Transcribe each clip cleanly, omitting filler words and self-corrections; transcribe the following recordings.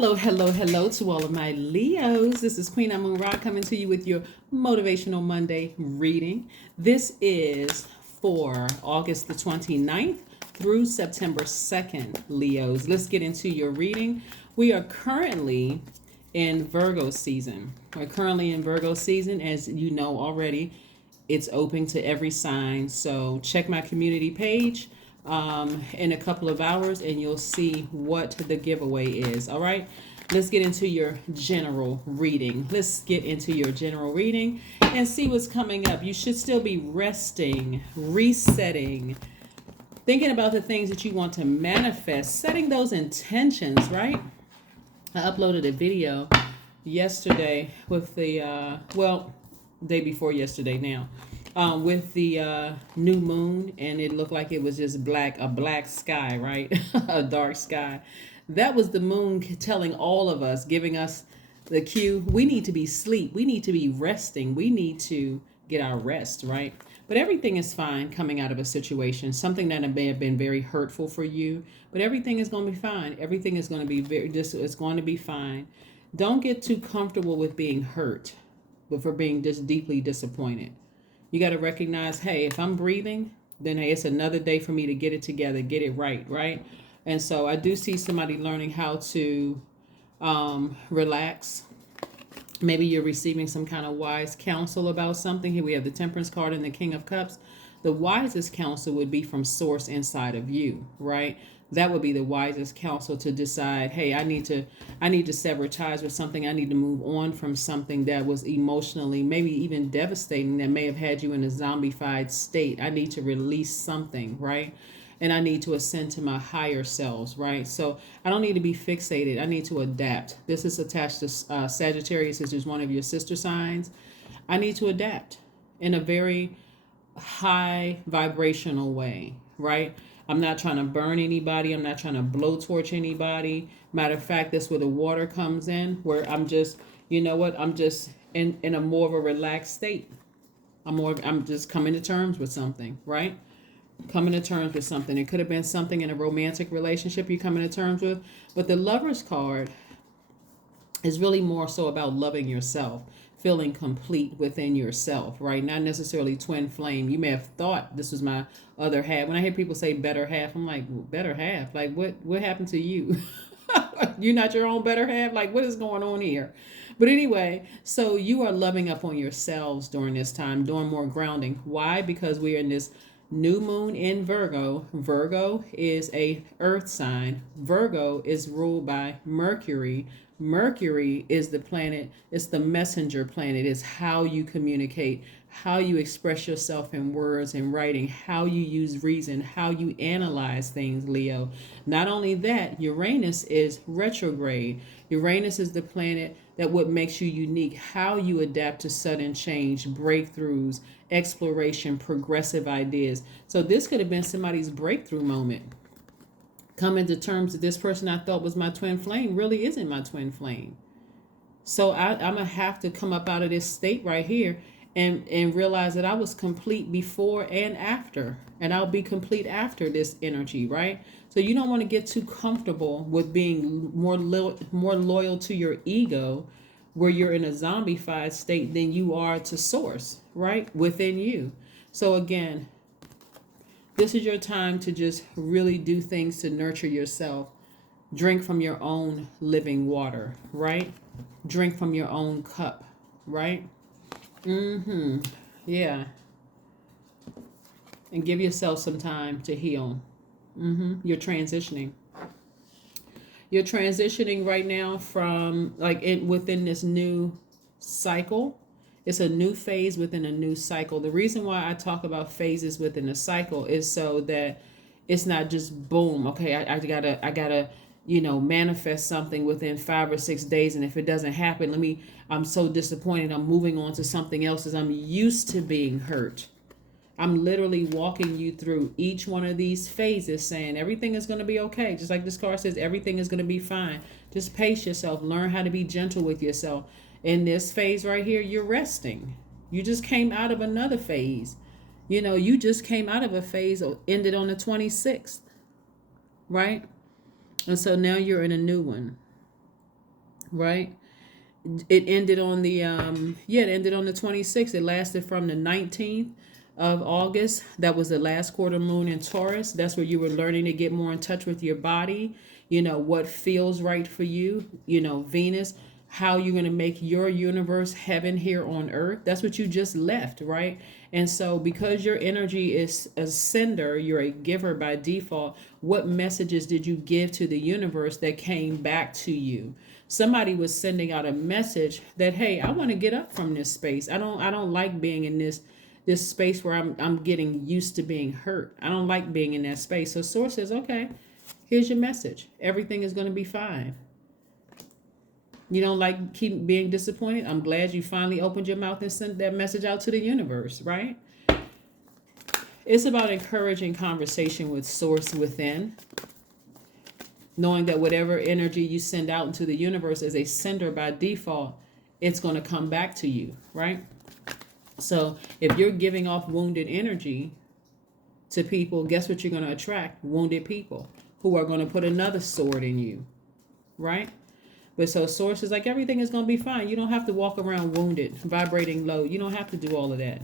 Hello, hello, hello to all of my Leos. This is Queen Moon Rock coming to you with your Motivational Monday reading. This is for August the 29th through September 2nd, Leos. Let's get into your reading. We are currently in Virgo season. As you know already. It's open to every sign. So check my community page in a couple of hours and you'll see what the giveaway is. All right, let's get into your general reading. And see what's coming up. You should still be resting, resetting, thinking about the things that you want to manifest, setting those intentions, right? I uploaded a video yesterday with the day before yesterday now, with the new moon, and it looked like it was just a black sky, right? A dark sky. That was the moon telling all of us, giving us the cue. We need to be asleep. We need to be resting. We need to get our rest, right? But everything is fine coming out of a situation, something that may have been very hurtful for you, but everything is going to be fine. Everything is going to be it's going to be fine. Don't get too comfortable with being hurt, but for being just deeply disappointed. You got to recognize, hey, if I'm breathing, then hey, it's another day for me to get it together, get it right? And so I do see somebody learning how to relax. Maybe you're receiving some kind of wise counsel about something. Here we have the Temperance card and the King of Cups. The wisest counsel would be from source inside of you, right? That would be the wisest counsel to decide, hey, I need to sever ties with something. I need to move on from something that was emotionally, maybe even devastating, that may have had you in a zombified state. I need to release something, right? And I need to ascend to my higher selves, right? So I don't need to be fixated. I need to adapt. This is attached to Sagittarius, which is one of your sister signs. I need to adapt in a very high vibrational way, right? I'm not trying to burn anybody. I'm not trying to blowtorch anybody. Matter of fact, that's where the water comes in, where I'm just, I'm just in a more of a relaxed state. I'm just coming to terms with something, right? Coming to terms with something. It could have been something in a romantic relationship you're coming to terms with. But the Lover's card is really more so about loving yourself, feeling complete within yourself, right? Not necessarily twin flame. You may have thought this was my other half. When I hear people say better half, I'm like, better half? Like, what happened to you? You're not your own better half? Like, what is going on here? But anyway, so you are loving up on yourselves during this time, doing more grounding. Why? Because we are in this new moon in Virgo. Virgo is a earth sign. Virgo is ruled by Mercury. Mercury is the planet, it's the messenger planet. It's how you communicate, how you express yourself in words and writing, how you use reason, how you analyze things, Leo. Not only that, Uranus is retrograde. Uranus is the planet that what makes you unique, how you adapt to sudden change, breakthroughs, exploration, progressive ideas. So this could have been somebody's breakthrough moment. Coming to terms that this person I thought was my twin flame really isn't my twin flame. So I'm going to have to come up out of this state right here and realize that I was complete before and after. And I'll be complete after this energy, right? So you don't want to get too comfortable with being more loyal to your ego, where you're in a zombified state than you are to source, right? Within you. So again, this is your time to just really do things to nurture yourself. Drink from your own living water, right? Drink from your own cup, right? Yeah. And give yourself some time to heal. You're transitioning. You're transitioning right now from within this new cycle. It's a new phase within a new cycle. The reason why I talk about phases within a cycle is so that it's not just boom. Okay, I gotta manifest something within 5 or 6 days, and if it doesn't happen, I'm so disappointed. I'm moving on to something else as I'm used to being hurt. I'm literally walking you through each one of these phases, saying everything is going to be okay. Just like this card says, everything is going to be fine. Just pace yourself. Learn how to be gentle with yourself. In this phase right here, you're resting. You just came out of another phase. You just came out of a phase ended on the 26th, right? And so now you're in a new one. right? It ended on the it ended on the 26th. It lasted from the 19th of August. That was the last quarter moon in Taurus. That's where you were learning to get more in touch with your body, what feels right for you, Venus, how you're going to make your universe heaven here on earth. That's what you just left, right? And so because your energy is a sender, you're a giver by default, what messages did you give to the universe that came back to you? Somebody was sending out a message that, hey, I want to get up from this space. I don't like being in this space where I'm getting used to being hurt. I don't like being in that space. So source says, okay, here's your message. Everything is going to be fine. You don't like keep being disappointed? I'm glad you finally opened your mouth and sent that message out to the universe, right? It's about encouraging conversation with source within, knowing that whatever energy you send out into the universe as a sender by default, it's going to come back to you, right? So if you're giving off wounded energy to people, guess what you're going to attract? Wounded people who are going to put another sword in you, right? But so source is like, everything is going to be fine. You don't have to walk around wounded, vibrating low. You don't have to do all of that.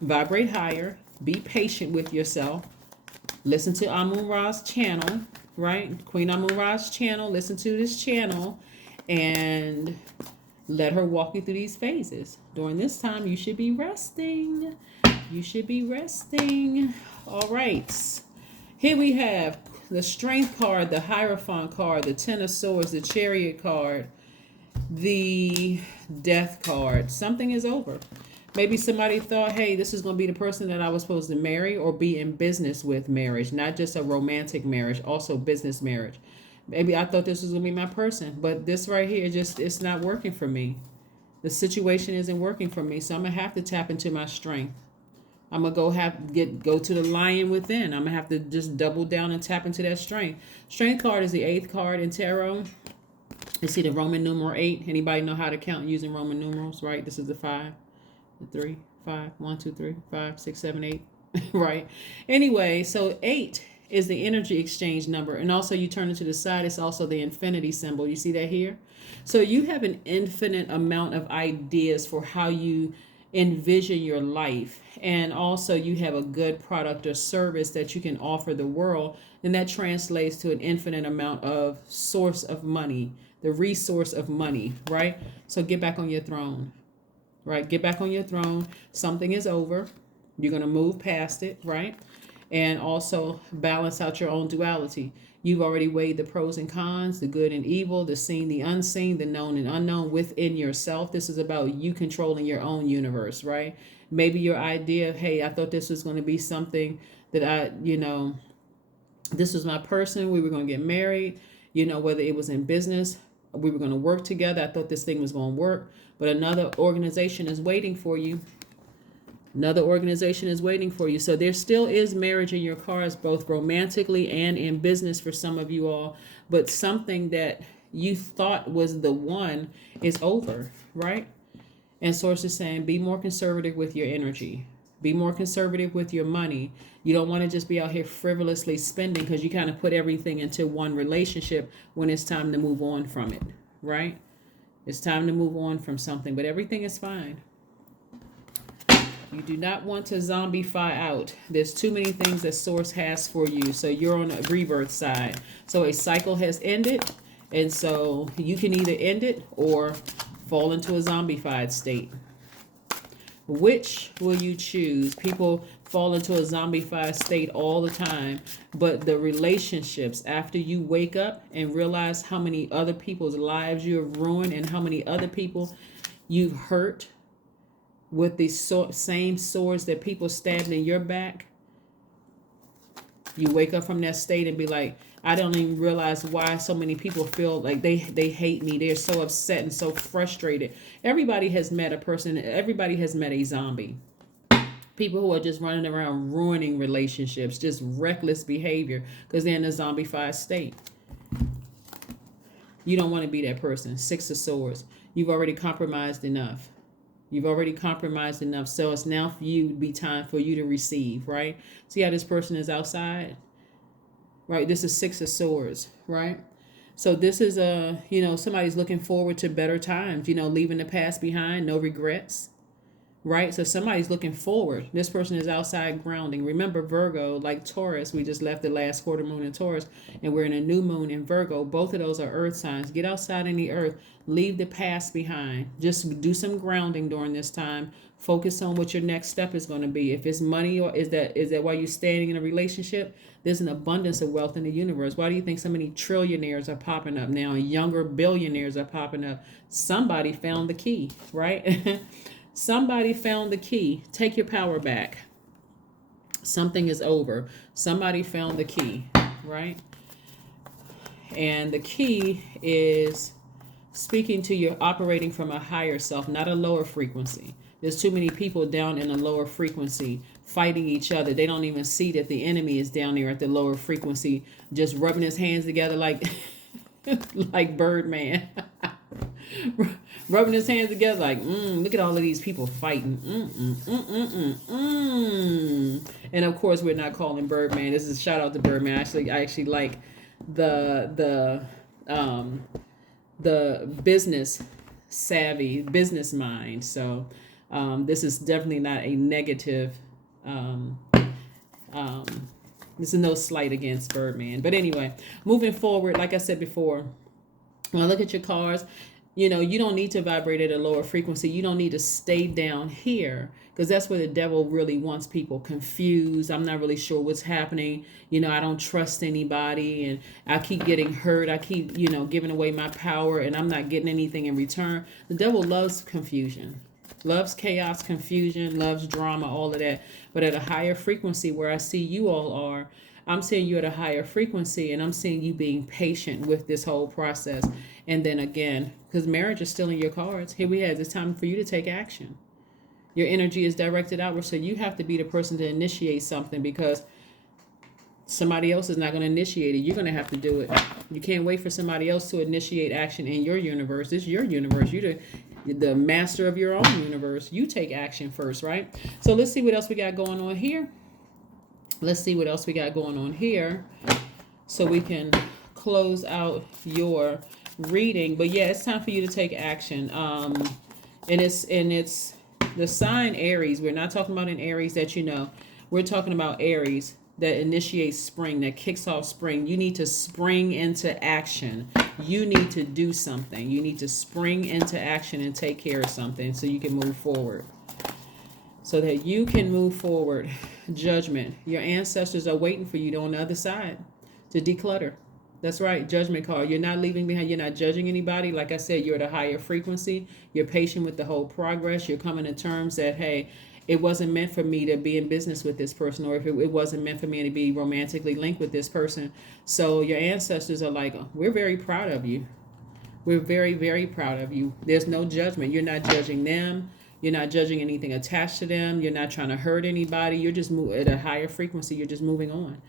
Vibrate higher. Be patient with yourself. Listen to Amun-Ra's channel, right? Queen Amun-Ra's channel. Listen to this channel and let her walk you through these phases. During this time, you should be resting. You should be resting. All right. Here we have the Strength card, the Hierophant card, the Ten of Swords, the Chariot card, the Death card. Something is over. Maybe somebody thought, hey, this is going to be the person that I was supposed to marry or be in business with marriage, not just a romantic marriage, also business marriage. Maybe I thought this was going to be my person, but this right here, it's not working for me. The situation isn't working for me, so I'm going to have to tap into my strength. I'm going to go to the lion within. I'm going to have to just double down and tap into that strength. Strength card is the 8th card in tarot. You see the Roman numeral 8. Anybody know how to count using Roman numerals, right? This is the 5, the 3, 5, 1, 2, 3, 5, 6, 7, 8, right? Anyway, so 8 is the energy exchange number. And also you turn it to the side, it's also the infinity symbol. You see that here? So you have an infinite amount of ideas for how you envision your life, and also you have a good product or service that you can offer the world, and that translates to an infinite amount of source of money, the resource of money, right? So get back on your throne, right? Get back on your throne. Something is over. You're going to move past it, right? And also balance out your own duality. You've already weighed the pros and cons, the good and evil, the seen, the unseen, the known and unknown within yourself. This is about you controlling your own universe, right? Maybe your idea of, hey, I thought this was going to be something that this was my person. We were going to get married, whether it was in business, we were going to work together. I thought this thing was going to work, but another organization is waiting for you. Another organization is waiting for you. So there still is marriage in your cards, both romantically and in business for some of you all. But something that you thought was the one is over, right? And Source is saying, be more conservative with your energy. Be more conservative with your money. You don't want to just be out here frivolously spending because you kind of put everything into one relationship when it's time to move on from it, right? It's time to move on from something, but everything is fine. You do not want to zombify out. There's too many things that Source has for you. So you're on a rebirth side. So a cycle has ended. And so you can either end it or fall into a zombified state. Which will you choose? People fall into a zombified state all the time. But the relationships, after you wake up and realize how many other people's lives you have ruined and how many other people you've hurt, with the same swords that people stabbed in your back, you wake up from that state and be like, I don't even realize why so many people feel like they hate me. They're so upset and so frustrated. Everybody has met a person. Everybody has met a zombie. People who are just running around ruining relationships, just reckless behavior because they're in a zombified state. You don't want to be that person. 6 of Swords. You've already compromised enough. You've already compromised enough. So it's now for you to be time for you to receive, right? See how this person is outside? Right? This is 6 of Swords, right? So this is somebody's looking forward to better times, leaving the past behind, no regrets, right? So somebody's looking forward. This person is outside grounding. Remember, Virgo, like Taurus, we just left the last quarter moon in Taurus, and we're in a new moon in Virgo. Both of those are earth signs. Get outside in the earth. Leave the past behind. Just do some grounding during this time. Focus on what your next step is going to be. If it's money, or is that why you're staying in a relationship? There's an abundance of wealth in the universe. Why do you think so many trillionaires are popping up now and younger billionaires are popping up? Somebody found the key, right? Somebody found the key. Take your power back. Something is over. Somebody found the key, right? And the key is speaking to you, operating from a higher self, not a lower frequency. There's too many people down in a lower frequency fighting each other. They don't even see that the enemy is down there at the lower frequency, just rubbing his hands together like like Birdman. Rubbing his hands together like, look at all of these people fighting. And of course, we're not calling Birdman. This is a shout out to Birdman. I actually like the business savvy, business mind. So this is definitely not a negative. This is no slight against Birdman. But anyway, moving forward, like I said before, when I look at your cards, you don't need to vibrate at a lower frequency. You don't need to stay down here, because that's where the devil really wants people confused. I'm not really sure what's happening. I don't trust anybody, and I keep getting hurt. I keep, giving away my power, and I'm not getting anything in return. The devil loves confusion, loves chaos, confusion, loves drama, all of that. But at a higher frequency where I see you all are, I'm seeing you at a higher frequency, and I'm seeing you being patient with this whole process. And then again, because marriage is still in your cards, here we have, it's time for you to take action. Your energy is directed outward, so you have to be the person to initiate something, because somebody else is not going to initiate it. You're going to have to do it. You can't wait for somebody else to initiate action in your universe. It's your universe. You're the master of your own universe. You take action first, right? So let's see what else we got going on here. So we can close out your reading. But yeah, it's time for you to take action. And it's the sign Aries. We're not talking about an Aries that we're talking about Aries that initiates spring, that kicks off spring. You need to spring into action. You need to do something. You need to spring into action and take care of something so you can move forward. So that you can move forward. Judgment. Your ancestors are waiting for you on the other side to declutter. That's right. Judgment card. You're not leaving behind. You're not judging anybody. Like I said, you're at a higher frequency. You're patient with the whole progress. You're coming to terms that, hey, it wasn't meant for me to be in business with this person, or if it wasn't meant for me to be romantically linked with this person. So your ancestors are like, we're very proud of you. We're very, very proud of you. There's no judgment. You're not judging them. You're not judging anything attached to them. You're not trying to hurt anybody. You're just at a higher frequency. You're just moving on.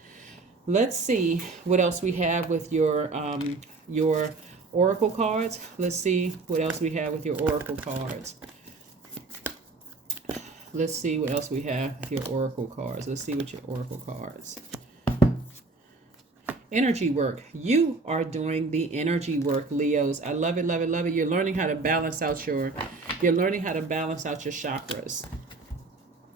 Let's see what else we have with your oracle cards. Let's see what else we have with your oracle cards. Let's see what else we have with your oracle cards. Let's see what your oracle cards. Energy work. You are doing the energy work, Leos. I love it, love it, love it. You're learning how to balance out your chakras.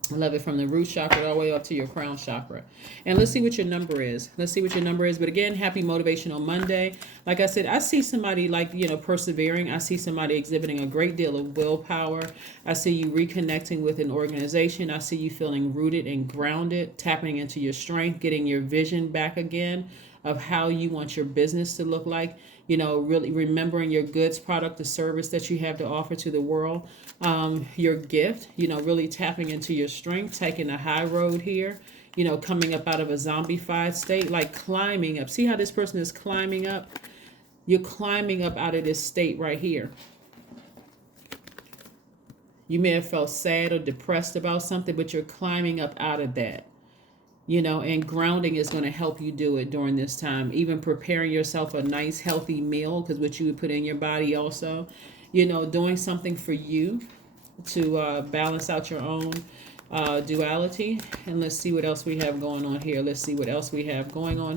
I love it, from the root chakra all the way up to your crown chakra. And let's see what your number is. But again, happy Motivational Monday. Like I said, I see somebody persevering. I see somebody exhibiting a great deal of willpower. I see you reconnecting with an organization. I see you feeling rooted and grounded, tapping into your strength, getting your vision back again of how you want your business to look like. Really remembering your goods, product, the service that you have to offer to the world, your gift, really tapping into your strength, taking a high road here, coming up out of a zombified state, like climbing up. See how this person is climbing up? You're climbing up out of this state right here. You may have felt sad or depressed about something, but you're climbing up out of that. And grounding is going to help you do it during this time. Even preparing yourself a nice, healthy meal, because what you would put in your body also, doing something for you to balance out your own duality. And let's see what else we have going on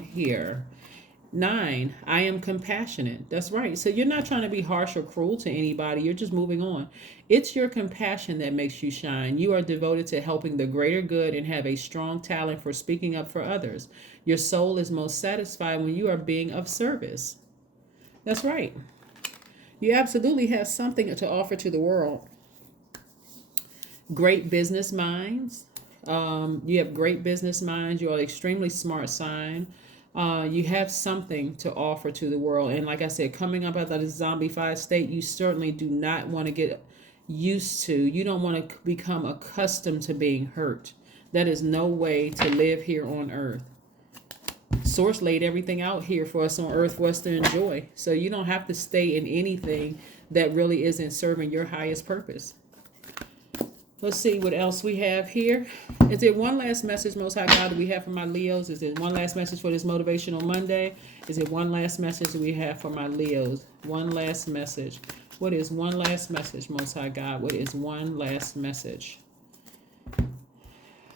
here. 9, I am compassionate. That's right. So you're not trying to be harsh or cruel to anybody. You're just moving on. It's your compassion that makes you shine. You are devoted to helping the greater good and have a strong talent for speaking up for others. Your soul is most satisfied when you are being of service. That's right. You absolutely have something to offer to the world. Great business minds. You have great business minds. You are an extremely smart sign. You have something to offer to the world. And like I said, coming up out of the zombified state, you certainly do not want to get used to. You don't want to become accustomed to being hurt. That is no way to live here on earth. Source laid everything out here for us on earth for us to enjoy. So you don't have to stay in anything that really isn't serving your highest purpose. Let's see what else we have here. Is there one last message, Most High God, that we have for my Leos? Is there one last message for this Motivational Monday? Is there one last message that we have for my Leos? One last message. What is one last message, Most High God? What is one last message?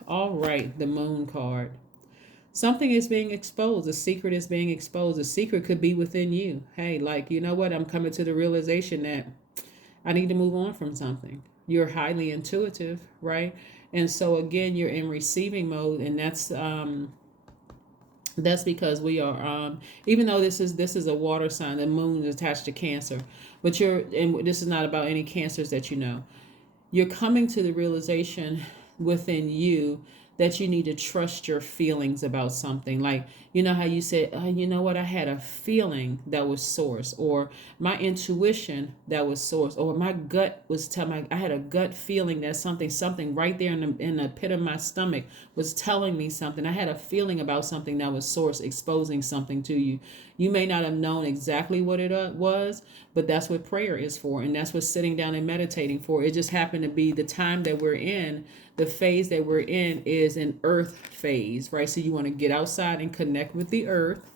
All right, the Moon card. Something is being exposed. A secret is being exposed. A secret could be within you. Hey, like, you know what? I'm coming to the realization that I need to move on from something. You're highly intuitive, right? And so again, you're in receiving mode, and that's because we are even though this is a water sign, the moon is attached to Cancer, but and this is not about any cancers that you know. You're coming to the realization within you that you need to trust your feelings about something. Like, you know how you said, you know what, I had a feeling that was source, or my intuition that was source, or my gut was telling me, I had a gut feeling that something right there in the pit of my stomach was telling me something. I had a feeling about something that was source exposing something to you. You may not have known exactly what it was, but that's what prayer is for, and that's what sitting down and meditating for. It just happened to be the time that we're in. The phase that we're in is an earth phase, right? So you want to get outside and connect with the earth.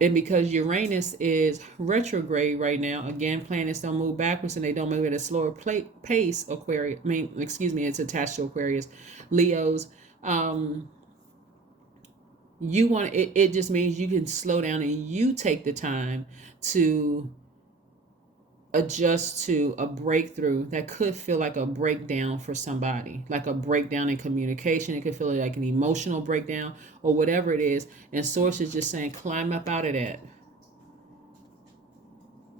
And because Uranus is retrograde right now, again, planets don't move backwards and they don't move at a slower pace. Aquarius, it's attached to Aquarius. Leos, you want it just means you can slow down and you take the time to adjust to a breakthrough that could feel like a breakdown for somebody, like a breakdown in communication. It could feel like an emotional breakdown or whatever it is. And Source is just saying, climb up out of that.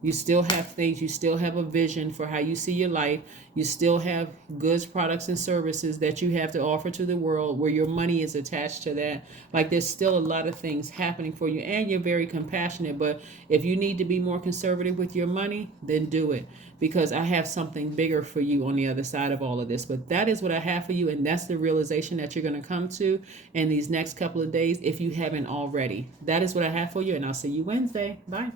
You still have things, you still have a vision for how you see your life. You still have goods, products, and services that you have to offer to the world where your money is attached to that. Like, there's still a lot of things happening for you, and you're very compassionate. But if you need to be more conservative with your money, then do it, because I have something bigger for you on the other side of all of this. But that is what I have for you, and that's the realization that you're going to come to in these next couple of days if you haven't already. That is what I have for you, and I'll see you Wednesday. Bye.